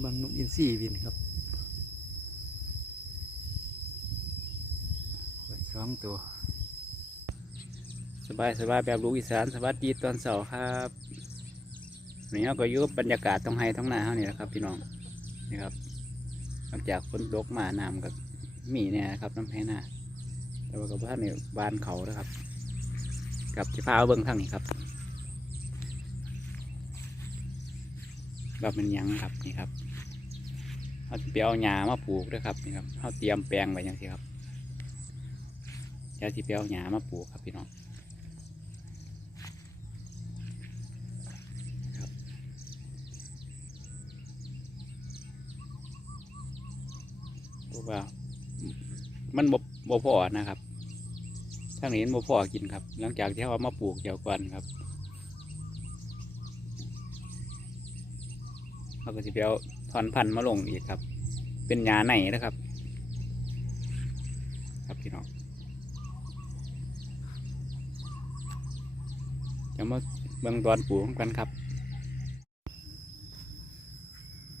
บางนกอินทรีบินครับเปิดสองตัว สบายสบายแบบลูกอีสานสวัสดีตอนเสาร์ครับนนี้เราก็อยู่บบรรยากาศตรงไฮท้องนาเขานี่แหละครับ พี่น้องนี่ครับหลังจากฝนตกมาน้ำกับมีเนี่ยนะครับน้ำแพ้นาแต่ว่ากับท่านเนี่ยบานเขานะครับกับที่พาเอาเบิ้งทางนี้ครับ แบบเป็นยังครับนี่ครับเขาจะไปเอาหญ้ามาปลูกด้วยครับนี่ครับเขาเตรียมแปลงไว้อยังที่ครับเดี๋ยวที่ไปเอาหญ้ามาปลูกครับพี่น้องว่ามันบ่บ่พอนะครับทางนี้มันบ่พอกินครับ หลังจากที่เขาเอามาปลูกเดี๋ยวก่อนครับ เราก็จะไปเอาถอนพันธุ์มาลงอีกครับ เป็นหญ้าไหนนะครับ ครับพี่น้องจะมาเบิ่งตอนปลูกกันครับ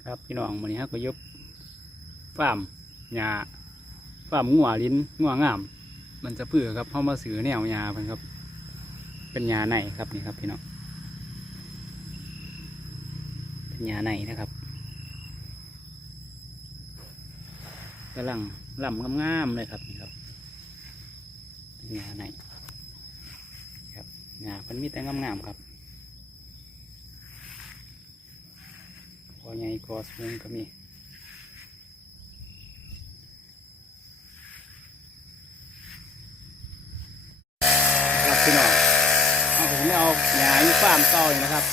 ครับพี่น้องวันนี้ฮะก็ยกฟาร์มหญ้าฟาร์มงัวลิ้นงัวงาม มันจะเพื่อครับเข้ามาซื้อแนวหญ้าเพิ่นครับ เป็นหญ้าในครับนี่ครับพี่น้อง เป็นหญ้าในนะครับกำลังล่ำงามๆเลยครับนี่ครับเป็นหญ้าในครับหญ้าเพิ่นมีแต่งามๆครับกอใหญ่กอสูงก็มีครับพี่น้องเอาผมไม่เอาหญ้าอยู่ฟาร์มต่ออยู่นะครับ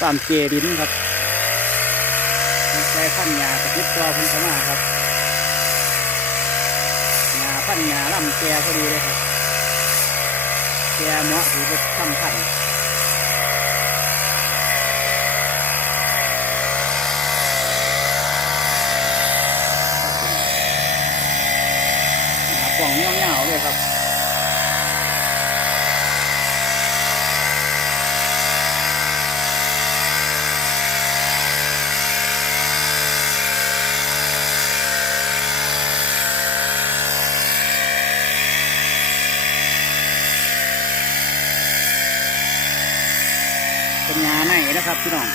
ฟาร์มเจดินครับใช้พันธุ์หญ้ากระติบตัวพิ่นเข้ามาครับหญ้าพันธุ์หญ้าลำแกพอดีเลยครับแกเหมาะถือเป็นทำพันธุ์หญ้าป่องเงี้ยวๆเลยครับ เป็นงาในนะครับพี่น้อง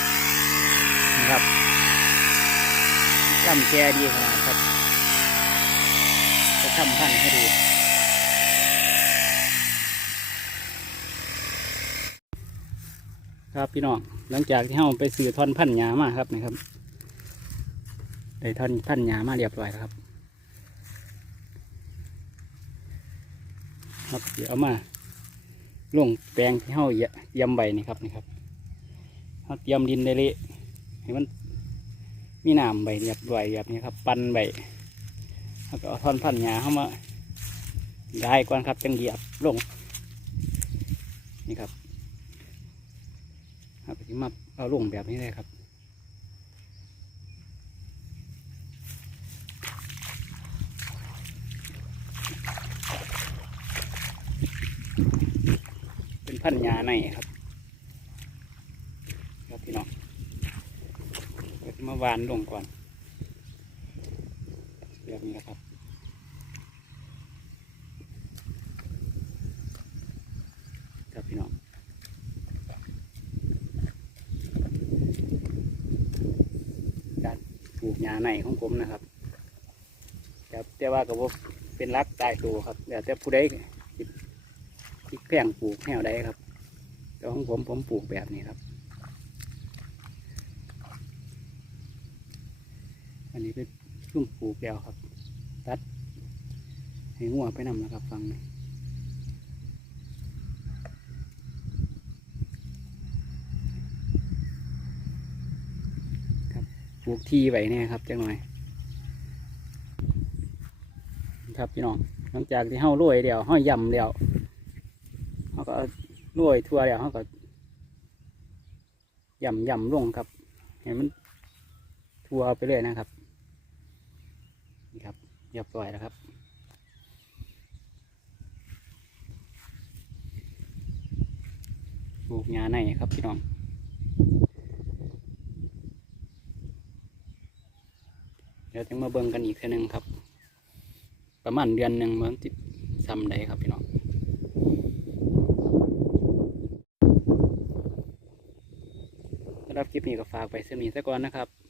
นะครับจำแกดีขนาดครับจะทำพันธุ์ให้ดูครับพี่น้องหลังจากที่เราไปซื้อท่อนพันธุ์หญ้ามาครับนะครับได้ท่อนพันธุ์หญ้ามาเรียบร้อยแล้วครับ ครับเดี๋ยวเอามาลงแปลงที่เฮาเยี่ยมใบนี่ครับนี่ครับ เฮาเตรียมดินได้เละให้มันมีน้ำใบเรียบร้อยแบบนี้ครับ ปั้นใบแล้วก็เอาท่อนพันหญ้าเข้ามาได้ก่อนครับจังเหยียบลง นี่ครับเอาไปที่มาเอาลงแบบนี้เลยครับเป็นพันยาในครับพี่น้องเดี๋ย วานลงก่อนแบบนี้นะครับครับพี่น้องการปลูกยาในของผมนะครับครับแต่ว่าก็บ่เป็นรักตายตัวครับแต่แต่ผู้ใดที่แกล้งปลูกแนวใดครับแต่ของผมผมปลูกแบบนี้ครับ อันนี้เป็นช่วงปลูกแล้วครับ ตัด ให้งัวไปนำนะครับฟังนี่ครับปลูกที่ไว้เนี่ยครับจังหน่อย ครับพี่น้องหลังจากที่เห่าโรยเดียวเห่ายำเดียวเขาก็โรยทั่วแล้วเขาก็ย่ำย่ำลงครับให้มันทั่วไปเลยนะครับ นี่ครับเรียบร้อยแล้วครับ ปลูกงญ้าในครับพี่น้องเดี๋ยวจะมาเบิ่งกันอีกเทีนึงครับ ประมาณเดือนหนึ่งมันติดซ้ำได้ครับพี่น้องสำหรับคลิปนี้ก็ฝากไปเสนีซะก่อนนะครับ